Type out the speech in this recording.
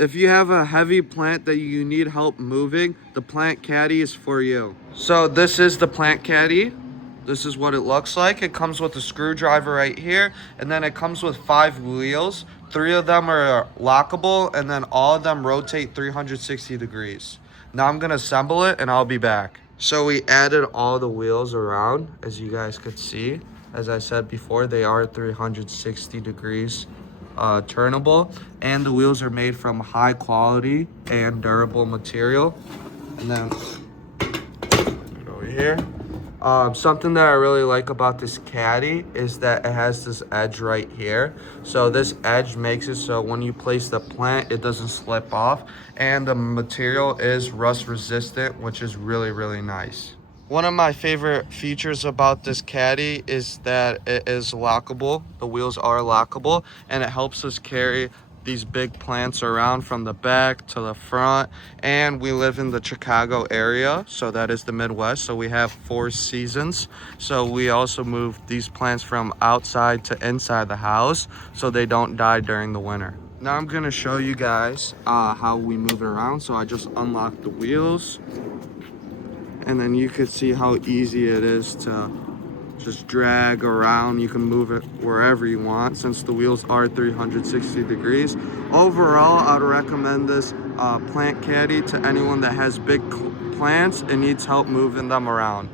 If you have a heavy plant that you need help moving, the plant caddy is for you. So this is the plant caddy. This is what it looks like. It comes with a screwdriver right here, and then it comes with 5 wheels. 3 of them are lockable, and then all of them rotate 360 degrees. Now I'm gonna assemble it and I'll be back. So we added all the wheels around, as you guys could see. As I said before, they are 360 degrees turnable, and the wheels are made from high quality and durable material. And then over here, something that I really like about this caddy is that it has this edge right here. So this edge makes it so when you place the plant, it doesn't slip off, and the material is rust resistant, which is really nice. One of my favorite features about this caddy is that it is lockable. The wheels are lockable, and it helps us carry these big plants around from the back to the front. And we live in the Chicago area, so that is the Midwest, so we have 4 seasons. So we also move these plants from outside to inside the house so they don't die during the winter. Now I'm gonna show you guys how we move it around. So I just unlock the wheels, and then you could see how easy it is to just drag around. You can move it wherever you want since the wheels are 360 degrees. Overall, I'd recommend this plant caddy to anyone that has big plants and needs help moving them around.